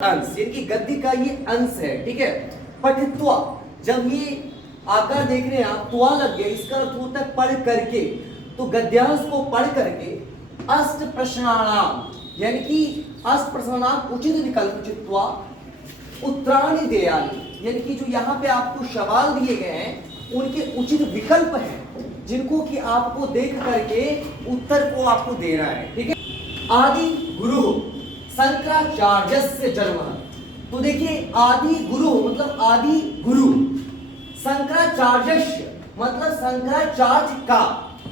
अंश यानी कि गद्य का ये अंश है, ठीक है। पठित्वा, जब ये आकार देख रहे हैं आप, त्वा लग गया, इसका अर्थ होता है पढ़ करके। तो गद्यांश को पढ़ करके अष्ट प्रश्नानाम यानी कि अष्ट प्रश्नानाम उचित विकल्प चित्वा उत्तराणि देयानि, यानी कि जो यहाँ पे आपको सवाल दिए गए हैं उनके उचित विकल्प हैं जिनको कि आपको देख करके उत्तर को आपको देना है, ठीक है। आदि गुरु शंकराचार्यस्य जन्म। तो देखिए आदि गुरु मतलब आदि गुरु, शंकराचार्यस्य मतलब शंकराचार्य का।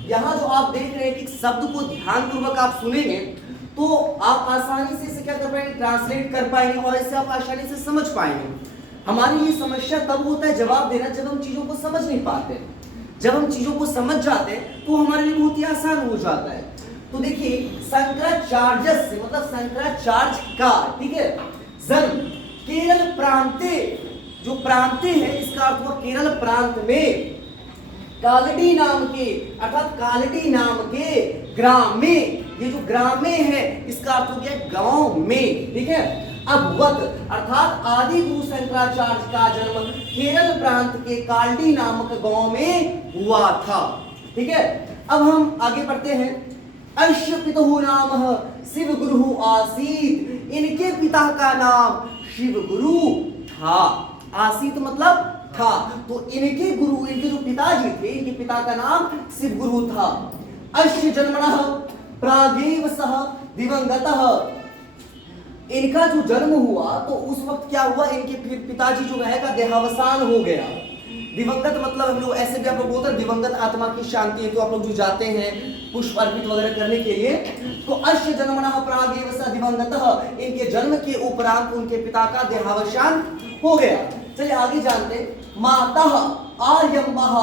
यहाँ जो आप देख रहे हैं कि शब्द को ध्यान पूर्वक आप सुनेंगे तो आप आसानी से इसे क्या कर पाएंगे, ट्रांसलेट कर पाएंगे और इसे आप आसानी से समझ पाएंगे। हमारी ये समस्या तब होता है जवाब देना जब हम चीजों को समझ नहीं पाते। जब हम चीजों को समझ जाते हैं तो हमारे लिए बहुत ही आसान हो जाता है। तो देखिए शंकराचार्य से मतलब शंकराचार्य का, ठीक है। जन्म केरल प्रांते, जो प्रांते है इसका अर्थ हुआ केरल प्रांत में कालडी नाम के अर्थात कालडी नाम के ग्राम में। ये जो ग्राम में है इसका अर्थ हो गया गांव में, ठीक है। अभवत अर्थात आदि गुरु शंकराचार्य का जन्म केरल प्रांत के कालडी नामक गांव में हुआ था, ठीक है। अब हम आगे बढ़ते हैं। अस्य पितुः नाम शिव गुरु आसीत, इनके पिता का नाम शिव गुरु था। आसीत मतलब था, तो इनके गुरु, इनके जो पिताजी थे, इनके पिता का नाम शिव गुरु था। अस्य जन्मनः प्रागेव सः दिवंगतः, इनका जो जन्म हुआ तो उस वक्त क्या हुआ, इनके पिताजी जो है का देहावसान हो गया। दिवंगत मतलब हम लोग ऐसे भी आप लोग बोलते हैं दिवंगत आत्मा की शांति है, तो आप लोग जो जाते हैं पुष्प अर्पित वगैरह करने के लिए, तो अस्य जन्मनः प्रागेव सः दिवंगतः, इनके जन्म के उपरांत उनके पिता का देहावसान हो गया। चलिए आगे जानते। मातः आर्यम्बः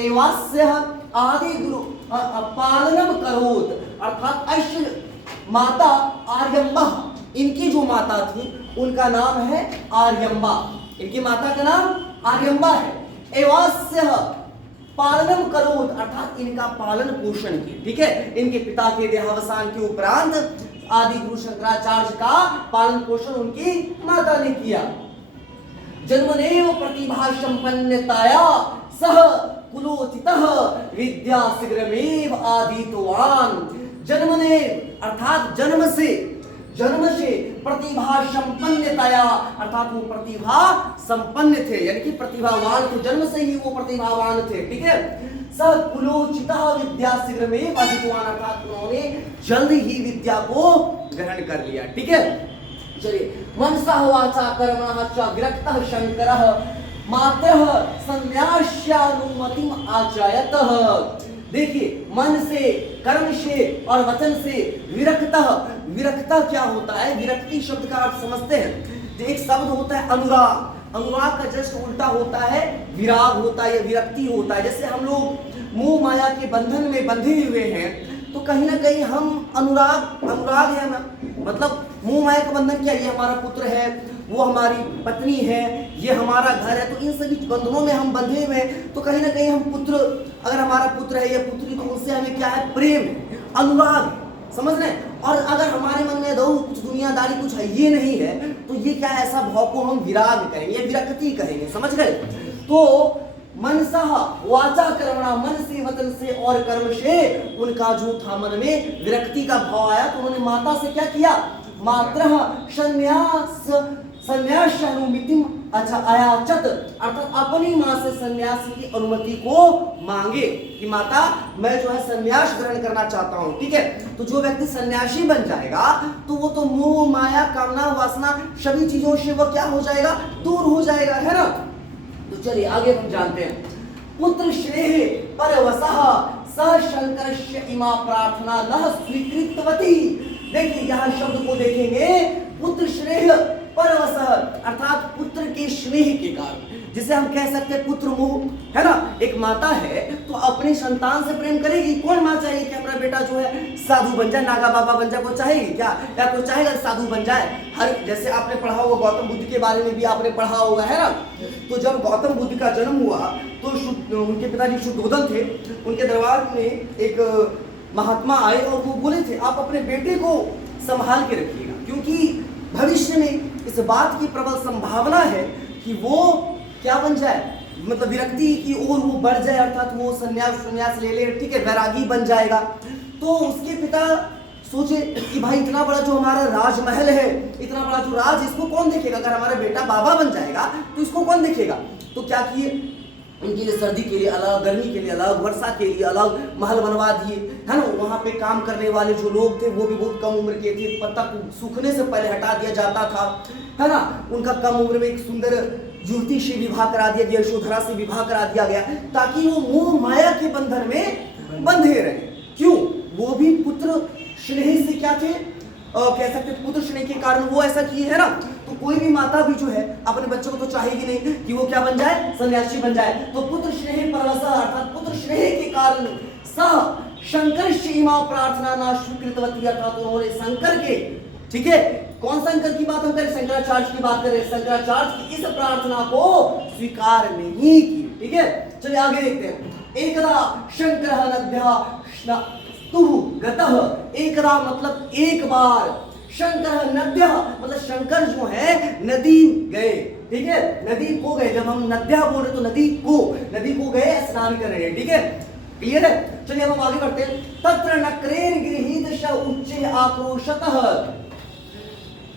एवास्यः आदि गुरु पालनम करोत्, अर्थात अस्य माता आर्यम्बः, इनकी जो माता थी उनका नाम है आर्यम्बा। इनकी माता का नाम आर्यम्बा है। एवास्यः पालनम करोत् अर्थात इनका पालन पोषण की, ठीक है। इनके पिता के देहावसान के उपरांत आदि गुरु शंकराचार्य का पालन पोषण उनकी माता ने किया। जन्मनेव प्रतिभा संपन्नताया सह कुलोचितः विद्या शीघ्रमेव आदितवान्। जन्मने अर्थात जन्म से प्रतिभा संपन्नताया अर्थात वो प्रतिभा संपन्न थे, यानी कि प्रतिभावान थे, जन्म से ही वो प्रतिभावान थे, ठीक है। स कुलोचितः विद्या शीघ्रमेव आदितवान् अर्थात उन्होंने जल्द ही विद्या को ग्रहण कर लिया, ठीक है। चलिए मनसः वाचा कर्मणः च विरक्तः शंकरः मातरः संन्यास्यानुमतिम् आचयतः। देखिए मन से, कर्म से और वचन से विरक्ता क्या होता है, विरक्ति शब्द का अर्थ समझते हैं। जो एक शब्द होता है अनुराग, अनुराग का जस्ट उल्टा होता है विराग होता है या विरक्ति होता है। जैसे हम लोग मोह माया के बंधन में बंधे हुए हैं तो कहीं ना कहीं हम अनुराग है ना, मतलब मोह माया का बंधन क्या, ये हमारा पुत्र है, वो हमारी पत्नी है, ये हमारा घर है, तो इन सभी बंधनों में हम बंधे हुए हैं। तो कहीं ना कहीं हम पुत्र, अगर हमारा पुत्र है या पुत्री तो उससे हमें क्या है, प्रेम, अनुराग, समझ रहे हैं। और अगर हमारे मन में दो कुछ दुनियादारी कुछ है, ये नहीं है, तो ये क्या है, ऐसा भाव को हम विराग करेंगे, विरक्ति कहेंगे, समझ गए। तो मनसः वाचा कर्मणा, मन से, वचन से और कर्म से उनका जो था मन में विरक्ति का भाव आया, तो उन्होंने माता से क्या किया, मातरः संन्यासानुमतिम् अयाचत अर्थात अपनी माँ से सन्यास की अनुमति को मांगे कि माता मैं जो है सन्यास ग्रहण करना चाहता हूँ, ठीक है। तो जो व्यक्ति सन्यासी बन जाएगा तो वो तो मोह माया कामना वासना सभी चीजों से वो क्या हो जाएगा, दूर हो जाएगा, है ना। तो चलिए आगे हम जानते हैं। पुत्र श्रेय परवसः स शंकरस्य इमा प्रार्थना न स्वीकृतवती। देखिए यहाँ शब्द को देखेंगे, पुत्र श्रेय परवसः अर्थात पुत्र के स्नेह के कारण, जिसे हम कह सकते हैं पुत्र मोह, है ना। एक माता है तो अपने संतान से प्रेम करेगी। कौन माँ चाहिए कि हमारा बेटा जो है साधु बन जाए, नागा बाबा बन जाए, कोई चाहेगी क्या, या कोई चाहेगा साधु बन जाए। हर जैसे आपने पढ़ा होगा गौतम बुद्ध के बारे में भी आपने पढ़ा होगा, है ना। तो जब गौतम बुद्ध का जन्म हुआ तो उनके पिताजी शुद्धोदन थे, उनके दरबार में एक महात्मा आए और वो बोले थे आप अपने बेटे को संभाल के रखिएगा, क्योंकि भविष्य में इस बात की प्रबल संभावना है कि वो क्या बन जाए, मतलब विरक्ति की ओर वो बढ़ जाए, अर्थात वो संन्यास ले ले, ठीक है, वैरागी बन जाएगा। तो उसके पिता सोचे कि भाई इतना बड़ा जो हमारा राजमहल है, इतना बड़ा जो राज, इसको कौन देखेगा, अगर हमारा बेटा बाबा बन जाएगा तो इसको कौन देखेगा। तो क्या किए, उनके लिए सर्दी के लिए अलग, गर्मी के लिए अलग, वर्षा के लिए अलग महल बनवा दिए, है ना। वहाँ पे काम करने वाले जो लोग थे वो भी बहुत कम उम्र के थे, पत्ता सूखने से पहले हटा दिया जाता था, है ना। उनका कम उम्र में एक सुंदर युवती से विवाह करा दिया गया, यशोधरा से विवाह करा दिया गया, ताकि वो मोह माया के बंधन में बंधे रहे। क्यों, वो भी पुत्र स्नेह से क्या थे, कह सकते पुत्र स्नेह के कारण वो ऐसा किए, है ना। तो कोई भी माता भी जो है अपने बच्चों को तो चाहेगी नहीं कि वो क्या बन जाए, सन्यासी बन जाए। तो पुत्र स्नेह परवसा, अर्थात पुत्र स्नेह के कारण सह शंकर सीमा प्रार्थना ना स्वीकृतवती, अर्थात उन्होंने शंकर के, ठीक है, कौन शंकर की बात हम करें, शंकराचार्य की बात करें, शंकराचार्य की इस प्रार्थना को स्वीकार नहीं की। ठीक है, चलिए आगे देखते हैं। एकदा शंकर नद्या गतः, एकदा मतलब एक बार, शंकर नद्या मतलब शंकर जो है नदी गए, ठीक है, नदी को गए। जब हम नद्या बोल रहे तो नदी को गए स्नान कर रहे हैं, ठीक है, क्लियर है। चलिए अब हम आगे बढ़ते हैं। तत्र नक्रेन गृहीत श उच्चे आक्रोशतः,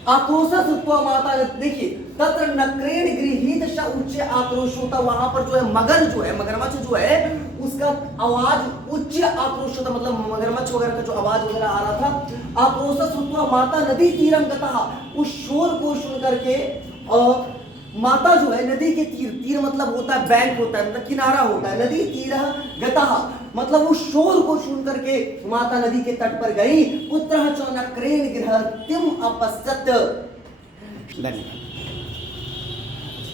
आक्रोश सुत्वा माता, देखिए तत्र नक्रेन गृहीत श उच्च आक्रोश होता, वहां पर जो है मगर जो है, मगरमच्छ जो है उसका आवाज उच्च आक्रोश होता, मतलब मगरमच्छ वगैरह का जो आवाज वगैरह आ रहा था। आक्रोश सुत्वा माता नदी तीरम गतः, उस शोर को सुन करके माता जो है नदी के तीर मतलब होता है बैंक होता है, मतलब किनारा होता है, नदी तीर गतः मतलब उस शोर को सुन करके माता नदी के तट पर गई। पुत्रः च नक्रेन गृहत्यम अपश्यत,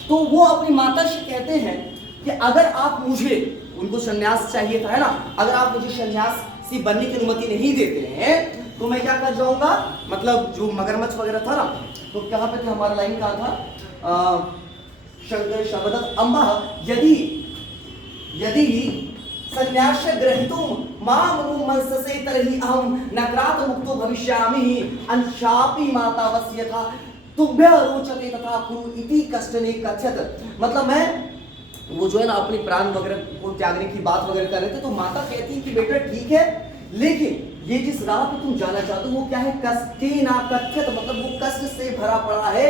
तो वो अपनी माता से कहते हैं कि अगर आप मुझे, उनको सन्यास चाहिए था, है ना, अगर आप मुझे सन्यासी बनने की अनुमति नहीं देते हैं तो मैं क्या कर जाऊंगा, मतलब जो मगरमच्छ वगैरह था ना, तो कहाँ पे थे हमारा लाइन कहाँ था, शंकर शब्द अम्मा यदि संन्यास ग्रहीतुम माम मनससे तरहि अहम नक्रात मुक्तो भविष्यामि अंशापि माता वस्यथा तुभ्य रोचते तथा कुरु इति कष्टने कथ्यत। मतलब मैं वो जो है ना अपनी प्राण वगैरह को त्यागने की बात वगैरह कर रहे थे, तो माता कहती कि बेटा ठीक है, लेकिन ये जिस राह पे तुम जाना चाहते हो वो क्या है, कष्टेना कथ्यत, मतलब वो कष्ट से भरा पड़ा है।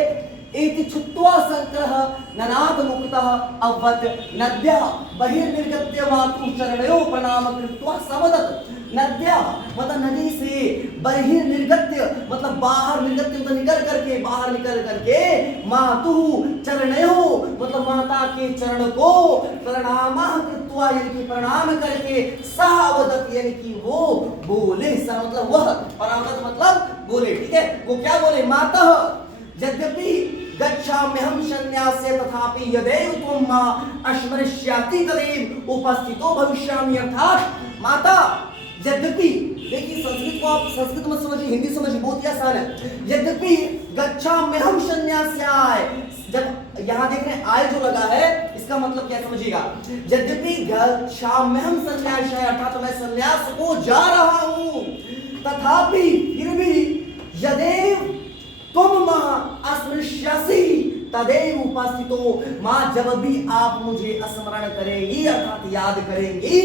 इति छुत्वा शंकरः ननाद मुक्तः अवद नद्या बहिर्निर्गत्य मातु चरणयों प्रणाम कृत्वा समदत। नद्या मतलब नदी से, बहिर्निर्गत्य मतलब बाहर, निर्गत्य मतलब निकल करके, बाहर निकल करके, मातु चरणयों मतलब माता के चरण को, प्रणाम कृत्वा यानी कि प्रणाम करके, सह अवदत यानी कि वो बोले, सह मतलब वह, परावदत मतलब बोले, ठीक है, वो क्या बोले, माता यद्यपि गच्छाम्यहं सन्यास्य तथापि यदैव त्वं मां अस्मरिष्याति तदैव उपस्थितो भविष्यामि। अर्थात माता यद्यपि, देखिए संस्कृत को आप संस्कृत मत समझिए, हिंदी समझिए, बहुत ही आसान है। यद्यपि गच्छाम्यहं सन्यास्याय, जब यहाँ देख रहे हैं आय जो लगा है इसका मतलब क्या समझिएगा, यद्यपि गच्छाम्यहं सन्यास्याय अर्थात मैं सन्यास को जा रहा हूँ, तथापि फिर भी यदैव तुम मां अस्मृष्यसि तदैव उपस्थितो, मां जब भी आप मुझे स्मरण करेंगी अर्थात याद करेंगी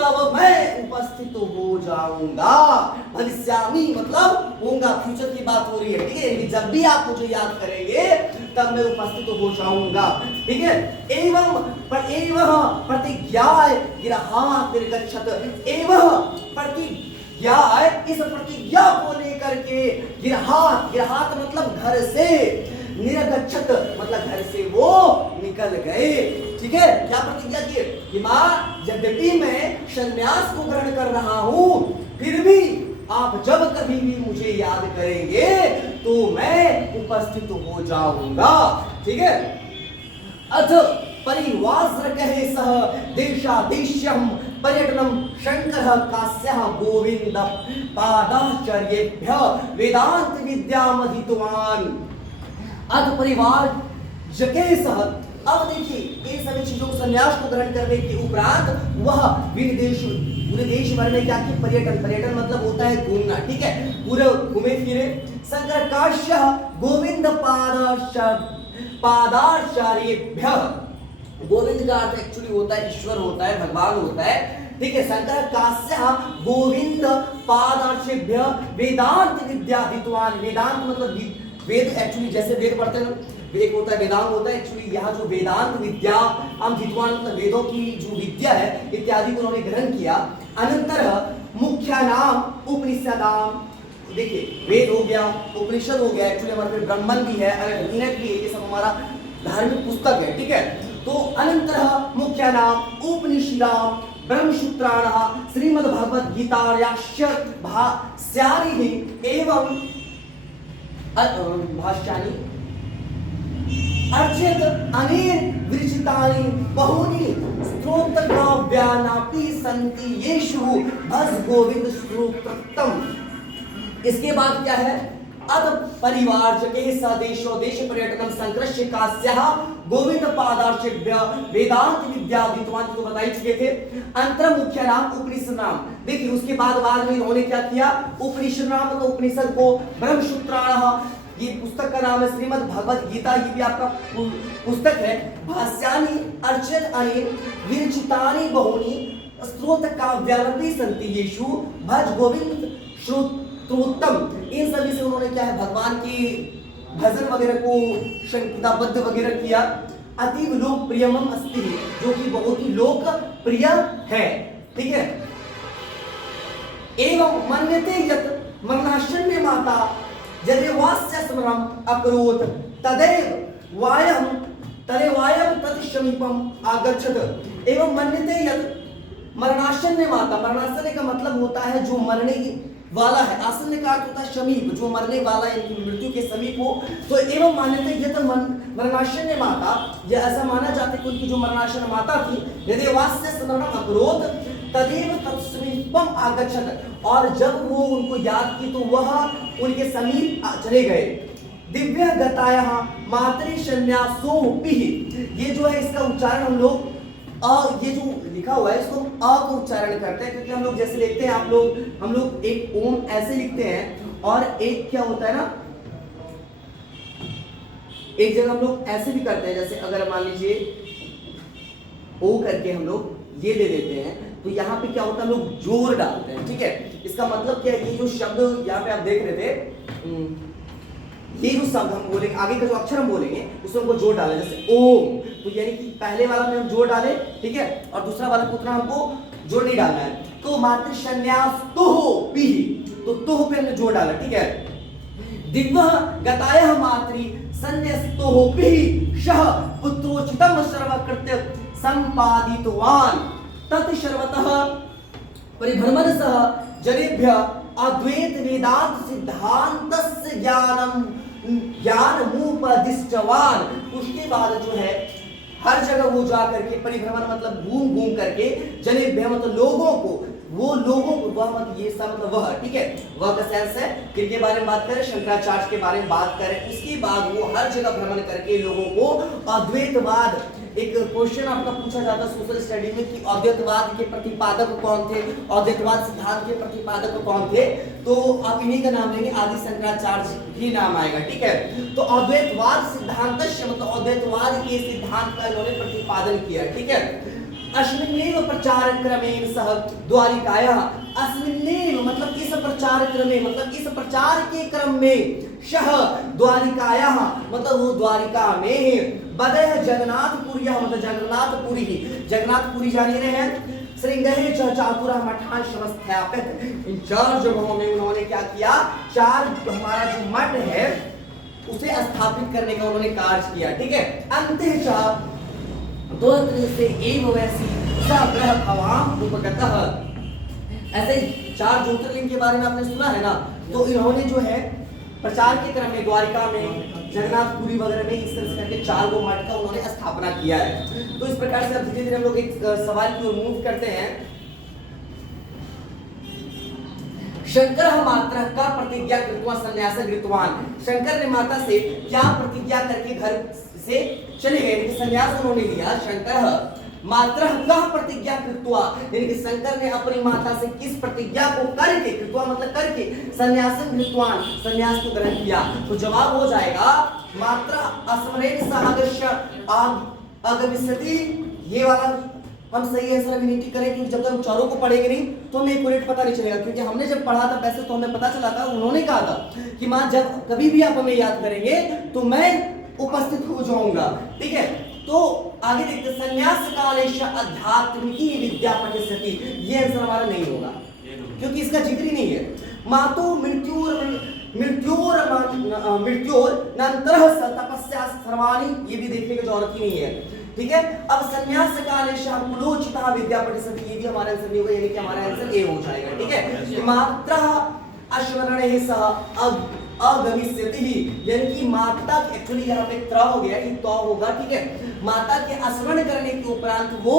तब मैं उपस्थित हो जाऊंगा। भविष्यामि मतलब होगा, फ्यूचर की बात हो रही है, ठीक है, जब भी आप मुझे याद करेंगे तब मैं उपस्थित हो जाऊंगा, ठीक है। एवं प्रतिज्ञा गिरहात निर्गच्छत, एवं प्रतिज्ञा इस प्रतिज्ञा को लेकर के गिरहात मतलब घर से, निरगच्छत मतलब घर से वो निकल गए, ठीक है। क्या प्रतिज्ञा की कि मां यद्यपि मैं संन्यास को ग्रहण कर रहा हूं फिर भी आप जब कभी भी मुझे याद करेंगे तो मैं उपस्थित हो जाऊंगा, ठीक है। अथ परिवास्र कहे सह देशादेश्यम पर्यटनम शंकर कास्यः गोविंद पादाचार्येभ्य वेदांत विद्यामधितवान। अथ परिवार जके सह, अब देखिए ये सभी चीजों को संन्यास को ग्रहण करने के उपरांत वह पूरे देश भर में क्या कि पर्यटन मतलब होता है घूमना, ठीक है, पूरे घूमे फिरे शंकराचार्य गोविंद पादाचार्येभ्यः। गोविंद का अर्थ एक्चुअली होता है ईश्वर होता है, भगवान होता है, ठीक है। शंकराचार्य गोविंद पादाचार्येभ्यः वेदांत विद्यादित्वान। वेदांत मतलब वेद, एक्चुअली जैसे वेद पढ़ते हैं, एक होता है वेदांग होता है, एक्चुअली यहाँ जो वेदांत विद्या हम विद्वान मतलब वेदों की जो विद्या है इत्यादि को उन्होंने ग्रहण किया। अनंतर मुख्य नाम उपनिषदाम। देखिए वेद हो गया, उपनिषद हो गया, एक्चुअली हमारे पास ब्राह्मण भी है, अरण्यक भी है, ये सब हमारा धार्मिक पुस्तक है, ठीक है। तो अनंतर मुख्य नाम उपनिषदाम ब्रह्मसूत्राणः श्रीमद्भगवद गीतायाश्च भाष्यानि एवं भाष्यानि अर्चित अनेन विरचितानि बहूनि स्तोत्रकाव्यानि सन्ति येषु भज गोविंद स्तोत्रम। इसके बाद क्या है, अद परिवार जके सदेशो देश पर्यटनम संकृष्य कास्यः गोविंद पादार्चेभ्य वेदांत विद्या विद्वान को बता ही चुके थे। अंतर मुख्य नाम उपनिषद नाम। देखिए उसके बाद में इन्होंने क्या किया, उपनिषद नाम तो उपनिषद को ब्रह्मसूत्राणः, ये पुस्तक का नाम है श्रीमद् भगवद गीता, ये भी आपका पुस्तक है। भाष्यानि अर्चित अनेन विरचितानि बहूनि स्तोत्र काव्यानि सन्ति येषु भज गोविंद स्तोत्रम। इन सभी से उन्होंने क्या है, भगवान की भजन वगैरह को शंकरबद्ध वगैरह किया। अतीव लोकप्रियम अस्ति, जो कि बहुत ही लोकप्रिय है, ठीक है। एवं मन्यते यत् मरणाशन्य माता यदेवास्य स्मरणम अकरोत् तदेव वायम तत्समीपम आगच्छत। एवं मन्यते यत् मरणाशन्य माता, मरणाशन्य का मतलब होता है जो मरने वाला है, आसन्न का अर्थ होता है समीप, जो मरने वाला है, मृत्यु के समीप हो। तो एवं मान्यते यत् मरणाशन्य माता, यह ऐसा माना जाता है कि उनकी जो मरणाशन्य माता थी यदेवास्य स्मरणम अकरोत् तदेव तत्समीपम आगच्छत, और जब वो उनको याद की तो वह उनके समीप चले गए। दिव्य गतायः मातरि संन्यासोऽपि, ये जो है इसका उच्चारण हम लोग ये जो लिखा हुआ है इसको हम अ का उच्चारण करते हैं, क्योंकि हम लोग जैसे लिखते हैं हम लोग एक ओम ऐसे लिखते हैं, और एक क्या होता है ना, एक जगह हम लोग ऐसे भी करते हैं, जैसे अगर मान लीजिए ओ करके हम लोग ये दे देते हैं, तो यहाँ पे क्या होता है, हम लोग जोर डालते हैं, ठीक है। इसका मतलब क्या है, ये जो शब्द यहाँ पे आप देख रहे थे, ये जो शब्द हम बोलेंगे, आगे का जो अक्षर हम बोलेंगे उसमें हमको जोर डाले, जैसे ओम, तो यानी कि पहले वाला में हम जोर डाले, ठीक है, और दूसरा वाला को उतना हमको जोर नहीं डालना है। तो मातृ संन्यास तुहि, तो तुह पे हमने जोर डाला, ठीक है। दिव्य गतायः मातृ संन्यास्तुहि शह पुत्रोचितम सर्वकृत्य संपादितवान तत् सर्वतः परिभ्रमण सह जनेभ्य अद्वैत वेदांत सिद्धांतस्य ज्ञानमुपदिष्टवान। उसके बाद जो है हर जगह वो जा करके, परिभ्रमण मतलब घूम घूम करके, जनेभ्य मतलब लोगों को, वो लोगों को, वह मतलब ये सब मतलब वह, ठीक है, वह का सेंस है किसके बारे में बात करें, शंकराचार्य के बारे में बात करें। उसके बाद वो हर जगह भ्रमण करके लोगों को अद्वैतवाद, एक क्वेश्चन आपका पूछा जाता है सोशल स्टडी में कि अद्वैतवाद के प्रतिपादक कौन थे, अद्वैतवाद सिद्धांत के प्रतिपादक कौन थे, तो आप इन्हीं का नाम लेंगे, आदि शंकराचार्य ही नाम आएगा, ठीक है। तो अद्वैतवाद सिद्धांत मतलब अद्वैतवाद के सिद्धांत का इन्होंने प्रतिपादन किया, ठीक है। अस्मिन्नेव प्रचार क्रमेण सह द्वारिकायाः, अस्मिन्नेव मतलब इस प्रचार क्रमे, मतलब इस प्रचार के क्रम में, शह द्वारिकायाः मतलब वो द्वारिका में, बदय जगन्नाथपुरी मतलब जगन्नाथपुरी, जगन्नाथपुरी जानिए रहे हैं, श्रृंगेरी चातुरा मठान समस्थापित। इन चार जगहों में उन्होंने क्या किया, चार हमारा जो मठ है उसे स्थापित करने का उन्होंने कार्य किया, ठीक है। अंतः दो से एव वैसी सग्रह भवाम उपगतः, ऐसे चार ज्योतिर्लिंग के बारे में आपने सुना है ना, तो इन्होंने जो है प्रचार के क्रम में द्वारिका में, जगन्नाथपुरी वगैरह में इस तरह से करके चार गो मठ का उन्होंने स्थापना किया है। तो इस प्रकार से अब धीरे धीरे हम लोग एक सवाल की ओर मूव करते हैं। शंकर मात्र का प्रतिज्ञा कृत्वा संन्यास गृहीतवान, शंकर ने माता से क्या प्रतिज्ञा करके घर से चले गए, संन्यास उन्होंने लिया। शंकर मात्र कह प्रतिज्ञा कृत्वा, यानी कि शंकर ने अपनी माता से किस प्रतिज्ञा को करके, कृत्वा मतलब करके, संन्यासं कृत्वान, संन्यास को ग्रहण किया। तो जवाब हो जाएगा मात्र अस्मरेण सहागस्य आगमिष्यति। ये वाला हम सही आंसर अभी नहीं करें, क्योंकि जब तक हम चारों को पढ़ेंगे नहीं तो हमें एक्यूरेट पता नहीं चलेगा। क्योंकि हमने जब पढ़ा था वैसे तो हमें पता चला था, उन्होंने कहा था कि मां जब कभी भी आप हमें याद करेंगे तो मैं उपस्थित हो जाऊंगा। ठीक है, तो आगे देखते हैं, संन्यास कालेश आध्यात्मिकी विद्या पठिष्यति। ये आंसर हमारा नहीं होगा क्योंकि इसका जिक्र ही नहीं है। मातु मृत्योर नंतर तपस्या सर्वाणि, ये भी देखने की जरूरत ही नहीं है। ठीक है, अब संन्यास कालेश कुलोचिता विद्या पठिष्यति, ये भी हमारा आंसर नहीं होगा, यानी कि हमारा आंसर ए हो जाएगा। ठीक है, मात्र अश्वरणेह सह अगमिष्यति, यानी कि माता, एक्चुअली यहाँ पे त्र हो गया, ये तो होगा। ठीक है, माता के स्मरण करने के उपरांत वो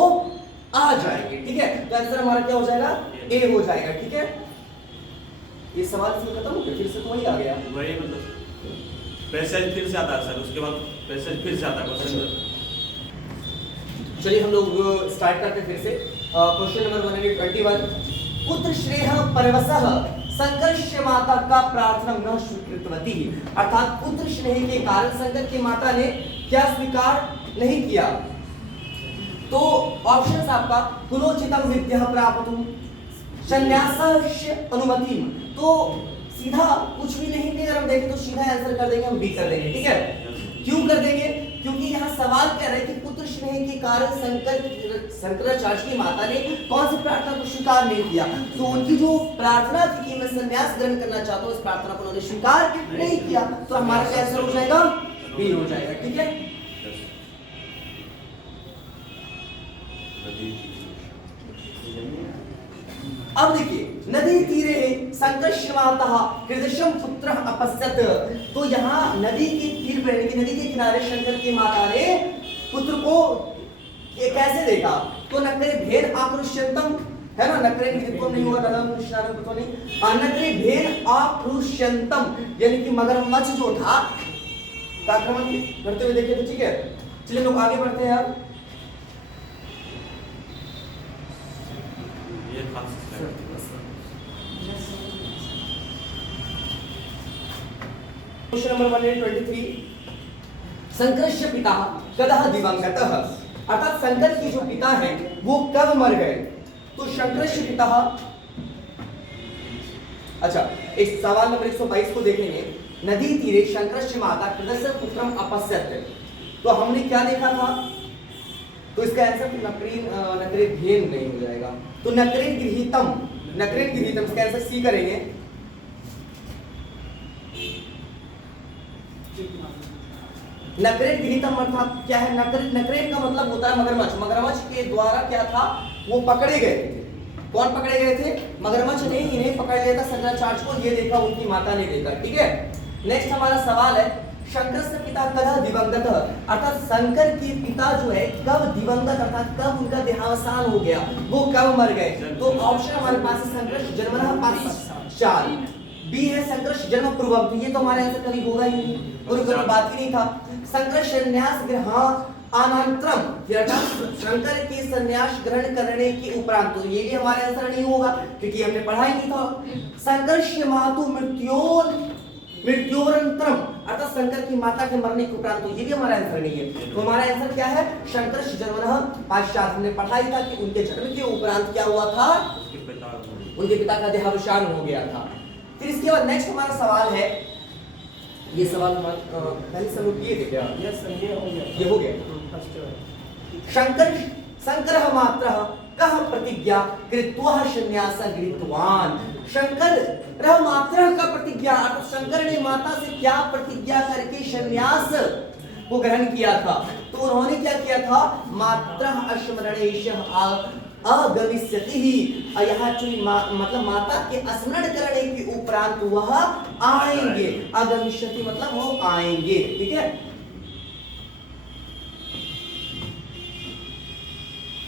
आ जाएंगे। ठीक है, तो आंसर हमारा क्या हो जाएगा, ए हो जाएगा। ठीक है, ये सवाल इसमें खत्म हो गया, फिर से तो वही आ गया, वही मतलब पैसेज फिर से आता है सर, उसके बाद पैसेज फिर से आता है क्वेश्चन। चलिए हम लोग स्टार्ट करते हैं फिर से। क्वेश्चन नंबर 121, पुत्र श्रेय परवसः संकर्ष्य माता का प्रार्थना न स्वीकृतवती, अर्थात पुत्र स्नेह के कारण शंकर की माता ने क्या स्वीकार नहीं किया। तो ऑप्शंस आपका कुलोचितम विद्या प्राप्तुम, संन्यासस्य अनुमति। तो सीधा कुछ भी नहीं है, अगर हम देखें तो सीधा आंसर कर देंगे, हम बी कर देंगे। ठीक है, क्यों कर देंगे, क्योंकि यहाँ सवाल कह रहे हैं कि पुत्र स्नेह के कारण शंकराचार्य की माता ने कौन सी प्रार्थना को स्वीकार नहीं किया। तो उनकी जो प्रार्थना थी कि मैं संन्यास ग्रहण करना चाहता हूँ, इस प्रार्थना को उन्होंने स्वीकार नहीं किया। तो हमारा क्या आंसर हो जाएगा, बी हो जाएगा। ठीक है, अब देखिए, नदी तीरे संकर्ष्य माता कृदशम पुत्र अपश्यत। तो यहाँ नदी के तीर पर, यानी कि नदी के किनारे शंकर की माता ने पुत्र को ये कैसे देखा। तो नकरे भेद आक्रोश्यंतम, है ना, नकरे निकृत्वम नहीं हुआ, नलम निष्णारम कुतो नहीं, नकरे भेद आक्रोश्यंतम, यानी कि मगरमच्छ जो था आक्रमण करते हुए देखे। तो ठीक है, चलिए लोग आगे बढ़ते हैं। अब क्वेश्चन नंबर 123, शंकरस्य पिता कदः दिवंगतः, अर्थात शंकर के जो पिता हैं वो कब मर गए। तो शंकरस्य पिता, अच्छा इस सवाल नंबर 122 को देखेंगे, नदी तीरे शंकरस्य माता कृदस्य पुत्रम अपश्यत। तो हमने क्या देखा था, तो इसका आंसर नकरे भेन नहीं हो जाएगा। तो नकरे गृहीतम, इसका आंसर सी करेंगे। नकरेट गृहीतम अर्थात क्या है, नकरेट का मतलब होता है मगरमच्छ। मगरमच्छ के द्वारा क्या था, वो पकड़े गए थे। कौन पकड़े गए थे, मगरमच्छ ने इन्हें पकड़ लिया था शंकराचार्य को, ये देखा उनकी माता ने देखा। ठीक है, नेक्स्ट हमारा सवाल है, शंकर से पिता कब दिवंगत, अर्थात शंकर के पिता जो है कब दिवंगत, अर्थात कब उनका देहावसान हो गया, वो कब मर गए। तो ऑप्शन हमारे पास है संकर्ष जन्मतः पश्चात, बी है संकर्ष जन्म पूर्वम। तो ये तो हमारे आंसर कभी होगा ही नहीं, कोई बात ही नहीं था। संकर्ष संन्यास ग्रहण अनंतरम, शंकर के संन्यास ग्रहण करने के उपरांत, तो ये भी हमारे आंसर नहीं होगा क्योंकि हमने पढ़ा ही नहीं था। संकर्ष मातु मृत्योरंतरम, अर्थात शंकर की माता के मरने के उपरांत, तो ये भी हमारा आंसर नहीं है। तो हमारा आंसर क्या है, शंकर जन्मतः पश्चात। हमने पढ़ा ही था कि उनके जन्म के उपरांत क्या हुआ था, उनके पिता का देहावसान हो गया था। फिर इसके बाद नेक्स्ट हमारा सवाल है, ये सवाल पहले से लोग किए थे क्या, यस सर, ये हो गया। शंकर मात्र कह प्रतिज्ञा कृत्वा संन्यास गृहीतवान, शंकर मात्र का प्रतिज्ञा, अर्थात शंकर ने माता से क्या प्रतिज्ञा करके संन्यास को ग्रहण किया था। तो उन्होंने क्या किया था, मात्र अस्मरणेश अगमिष्यति ही, यहाँ मतलब माता के स्मरण करने के उपरांत वह आएंगे। अगमिष्यति मतलब वो आएंगे। ठीक है,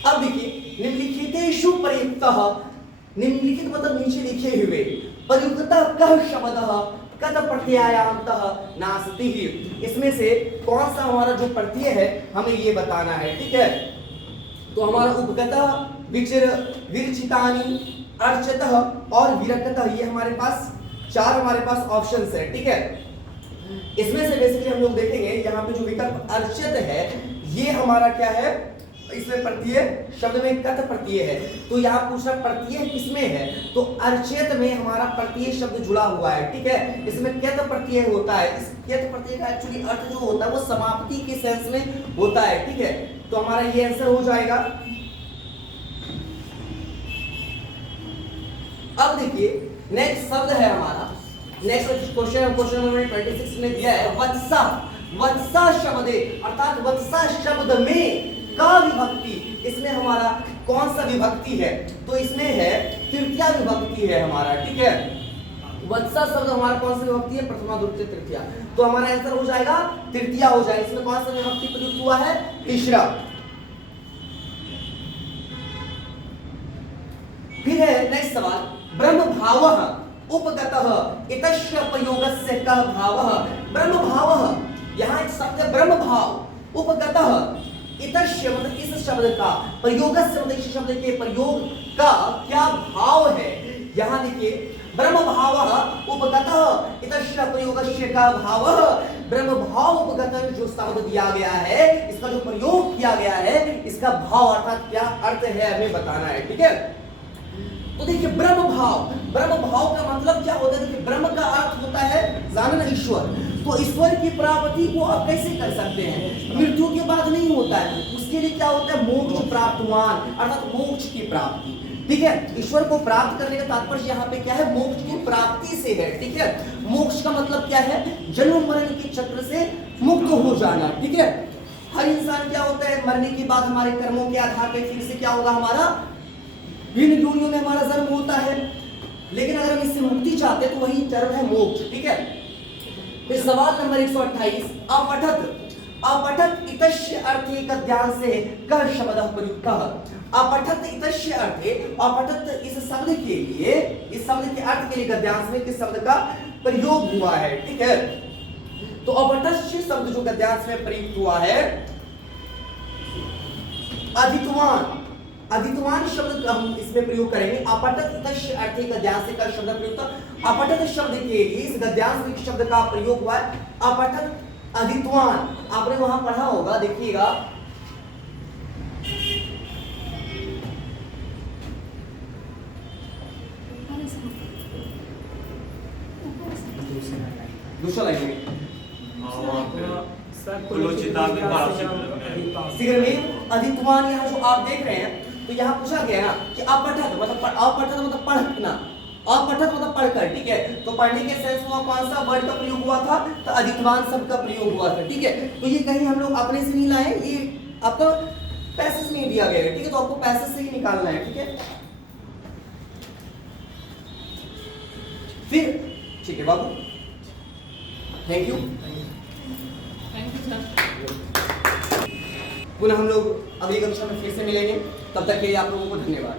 अब देखिए, निम्नलिखितेषु प्रयुक्तः, निम्नलिखित मतलब नीचे लिखे हुए, प्रयुक्तः कः शब्दः कत प्रत्ययान्तः नास्ति, इसमें से कौन सा हमारा जो प्रत्यय है हमें ये बताना है। ठीक है, तो हमारा उपगतः, विरचितानि, अर्चितः और विरक्तः, ये हमारे पास 4 हमारे पास ऑप्शंस है, ठीक है। इसमें से बेसिकली हम लोग देखेंगे यहाँ पे जो विकल्प अर्चित है ये हमारा क्या है, इसमें प्रत्यय शब्द में कत प्रत्यय है। तो यहाँ पूछना प्रत्यय किसमें है, तो अर्चित में हमारा प्रत्यय शब्द जुड़ा हुआ है, ठीक है। इसमें कत प्रत्यय होता है। इस कत प्रत्यय का एक्चुअली अर्थ जो होता है वो समाप्ति के सेंस में होता है, ठीक है। तो हमारा ये आंसर हो जाएगा। अब देखिए नेक्स्ट शब्द है हमारा, नेक्स्ट क्वेश्चन नंबर 26 में दिया है वत्सा। वत्सा शब्द अर्थात वत्सा शब्द में का विभक्ति, इसमें हमारा कौन सा विभक्ति है, तो इसमें है तृतीया विभक्ति है हमारा, ठीक है। वत्सा शब्द हमारा कौन सा विभक्ति है, प्रथमा द्वितीय तृतीया, तो हमारा आंसर हो जाएगा तृतीया हो जाएगा। इसमें कौन सा विभक्ति प्रयुक्त हुआ है, तीसरा। फिर है नेक्स्ट सवाल, ब्रह्म भावः उपगतः इतस्य प्रयोगस्य कः भावः। ब्रह्म भावः, यहाँ एक शब्द है ब्रह्म भाव, उपगतः इतस्य मतलब इस शब्द का, प्रयोगस्य मतलब इस शब्द के प्रयोग का क्या भाव है। यहाँ देखिए ब्रह्म भावः उपगतः इतस्य प्रयोगस्य का भावः। ब्रह्म भाव उपगतः जो शब्द दिया गया है, इसका जो प्रयोग किया गया है, इसका भाव अर्थात क्या अर्थ है हमें बताना है, ठीक है। तो देखिए ब्रह्म भाव का मतलब क्या होता है, देखिए ब्रह्म का अर्थ होता है जानना ईश्वर। तो ईश्वर की प्राप्ति को आप कैसे कर सकते हैं, मृत्यु के बाद नहीं होता है, उसके लिए क्या होता है, मोक्ष प्राप्तवान अर्थात मोक्ष की प्राप्ति, ठीक है। ईश्वर को प्राप्त करने का तात्पर्य यहाँ पे क्या है, मोक्ष की प्राप्ति से है, ठीक है। मोक्ष का मतलब क्या है, जन्म मरण के चक्र से मुक्त हो जाना, ठीक है। हर इंसान क्या होता है, मरने के बाद हमारे कर्मों के आधार पर फिर से क्या होगा, हमारा विभिन्न योनियों में हमारा जन्म होता है। लेकिन अगर हम इससे मुक्ति चाहते हैं तो वही जन्म है मोक्ष, ठीक है। फिर सवाल नंबर 128, अपठत इतस्य अर्थे गद्यांश से कः शब्दः प्रयुक्तः। अपठत इतस्य अर्थे, अपठत इस शब्द के लिए, इस शब्द के अर्थ के लिए गद्यांश में किस शब्द का प्रयोग हुआ है, ठीक है। तो अपठस्य शब्द जो गद्यांश में प्रयुक्त हुआ है, अधितवान, अधितवान शब्द हम इसमें प्रयोग करेंगे। अपठत इतस्य अर्थे गद्यांश से कः शब्द प्रयुक्त। अपठत शब्द के लिए इस गद्यांश में शब्द का प्रयोग हुआ है अपठत अधितवान। आपने वहां पढ़ा होगा, देखिएगा दूसरा लाइन में शीघ्र में अधितवान, यहाँ जो आप देख रहे हैं तो यहाँ पूछा गया ना कि अपठत मतलब पढ़ना, अपठत मतलब पढ़कर, ठीक है। तो पढ़ने के सेंस में कौन सा वर्ड का प्रयोग हुआ था, तो अधितवान शब्द का प्रयोग हुआ था, ठीक है। तो ये कहीं हम लोग अपने से नहीं लाए, ये आपको पैसेज में दिया गया है, ठीक है। तो आपको पैसेज से ही निकालना है, ठीक है। फिर ठीक है बाबू, थैंक यू सर। पुनः हम लोग अगली कक्षा में फिर से मिलेंगे, तब तक के लिए आप लोगों को धन्यवाद।